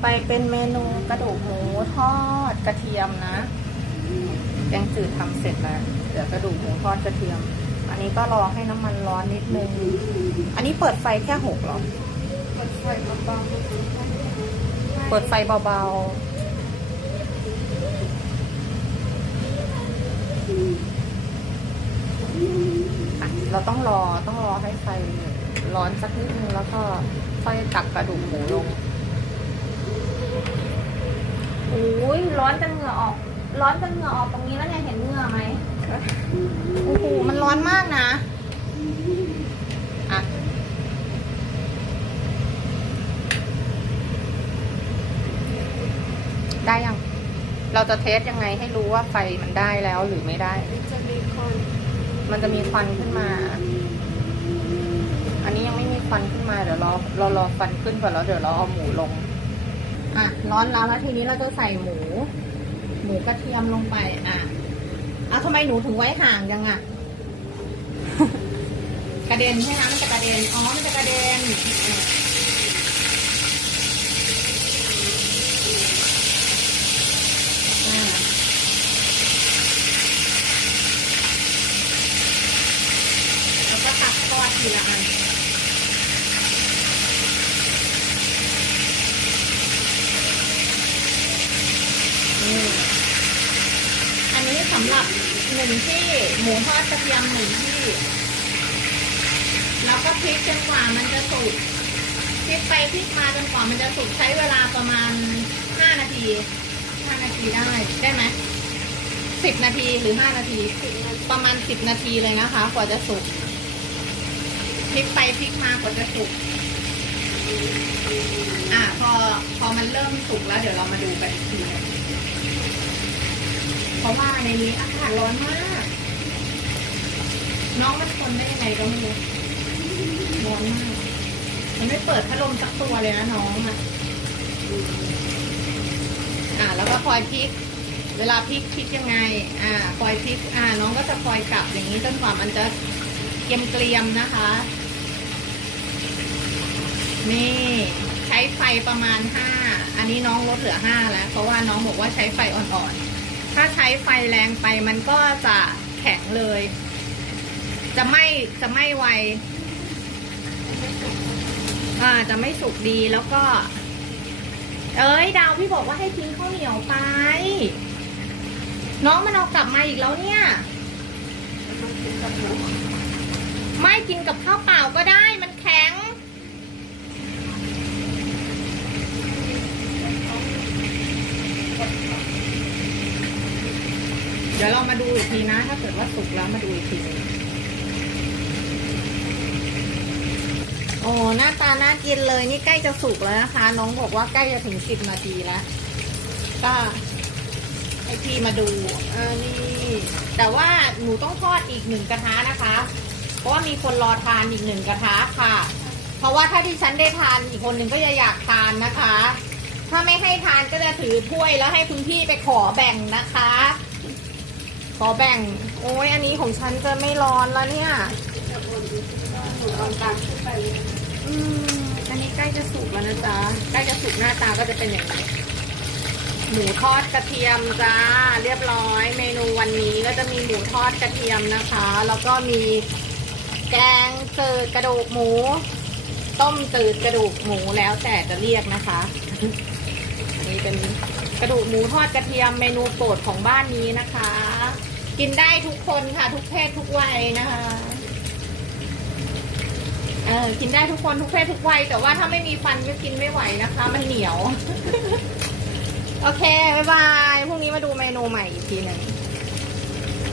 ไปเป็นเมนูกระดูกหมูทอดกระเทียมนะ แกงจืดทำเสร็จแล้วเดี๋ยวกระดูกหมูทอดกระเทียม อันนี้ก็รอให้น้ำมันร้อนนิดนึง อันนี้เปิดไฟแค่หกหรอ เปิดไฟเบาๆ เปิดไฟเบาๆ เราต้องรอต้องรอให้ไฟร้อนสักนิดนึงแล้วก็ค่อยตักกระดูกหมูลง โอ้ยร้อนจนเหงื่อออก ร้อนจนเหงื่อออกตรงนี้แล้วเนี่ยเห็นเหงื่อไหมโอ้โหมันร้อนมากนะอะได้ยัง เราจะเทสยังไงให้รู้ว่าไฟมันได้แล้วหรือไม่ได้ จะมีคนมันจะมีควันขึ้นมา อันนี้ยังไม่มีควันขึ้นมาเดี๋ยวรอเรารอควันขึ้นก่อนแล้วเดี๋ยวเราเอาหมูลง อะร้อนแล้วแล้วทีนี้เราจะใส่หมู หมูกระเทียมลงไป อะเอาทำไมหนูถึงไว้ห่างยังอะกระเด็นใช่ไหมมันจะกระเด็นอ๋อมันจะกระเด็นอะอะแล้วก็ตักทอดทีละอันนี่อันนี้สำ หรับหนึ่งที่หมูทอดกระเทียมหนึ่งที่ แล้วก็พลิกจนกว่ามันจะสุกพลิกไปพลิกมาจนกว่ามันจะสุกใช้เวลาประมาณห้านาทีห้านาทีได้ได้ไหมสิบนาทีหรือห้านาที ประมาณสิบนาทีเลยนะคะ กว่าจะสุกพลิกไปพลิกมากว่าจะสุกอะพอพอมันเริ่มสุกแล้วเดี๋ยวเรามาดูกันอีกที เพราะว่าในนี้อากาศร้อนมาก น้องมันทนได้ยังไงก็ไม่รู้ร้อนมาก มันไม่เปิดพัดลมสักตัวเลยนะน้องอะอะแล้วก็คอยพลิก เวลาพลิกพลิกยังไง อ่าคอยพลิก อ่า น้องก็จะคอยกลับอย่างนี้จนกว่ามันจะเกรียมเกรียมนะคะ นี่ใช้ไฟประมาณห้า อันนี้น้องลดเหลือห้าแล้ว เพราะว่าน้องบอกว่าใช้ไฟอ่อนๆ ถ้าใช้ไฟแรงไปมันก็จะแข็งเลย จะไม่จะไม่ไวอ่าจะไม่สุกดีแล้วก็ เอ้ยดาวพี่บอกว่าให้ทิ้งข้าวเหนียวไป น้องมันเอากลับมาอีกแล้วเนี่ย ไม่กินกับข้าวเปล่าก็ได้มันแข็ง เดี๋ยวเรามาดูอีกทีนะ ถ้าเกิดว่าสุกแล้วมาดูอีกทีโอ้หน้าตาน่ากินเลยนี่ใกล้จะสุกแล้วนะคะ น้องบอกว่าใกล้จะถึงสิบนาทีแล้วก็ให้พี่มาดูเออนี่แต่ว่าหนูต้องทอดอีกหนึ่งกระทะนะคะ เพราะว่ามีคนรอทานอีกหนึ่งกระทะค่ะ เพราะว่าถ้าที่ฉันได้ทานอีกคนหนึ่งก็จะอยากทานนะคะ ถ้าไม่ให้ทานก็จะถือถ้วยแล้วให้คุณพี่ไปขอแบ่งนะคะ อแบ่ง โอ้ยอันนี้ของฉันจะไม่ร้อนแล้วเนี่ยอืมอันนี้ใกล้จะสุกแล้วนะจ๊ะ ใกล้จะสุกหน้าตาก็จะเป็นอย่างนี้หมูทอดกระเทียมจ้า เรียบร้อย เมนูวันนี้ก็จะมีหมูทอดกระเทียมนะคะ แล้วก็มีแกงจืดกระดูกหมู ต้มจืดกระดูกหมูแล้วแต่จะเรียกนะคะนนี้เป็นกระดูกหมูทอดกระเทียมเมนูโปรดของบ้านนี้นะคะ กินได้ทุกคนค่ะ ทุกเพศทุกวัยนะคะ เออกินได้ทุกคนทุกเพศทุกวัย แต่ว่าถ้าไม่มีฟันก็กินไม่ไหวนะคะ มันเหนียว โอเค บ๊ายบาย พรุ่งนี้มาดูเมนูใหม่อีกทีหนึ่ง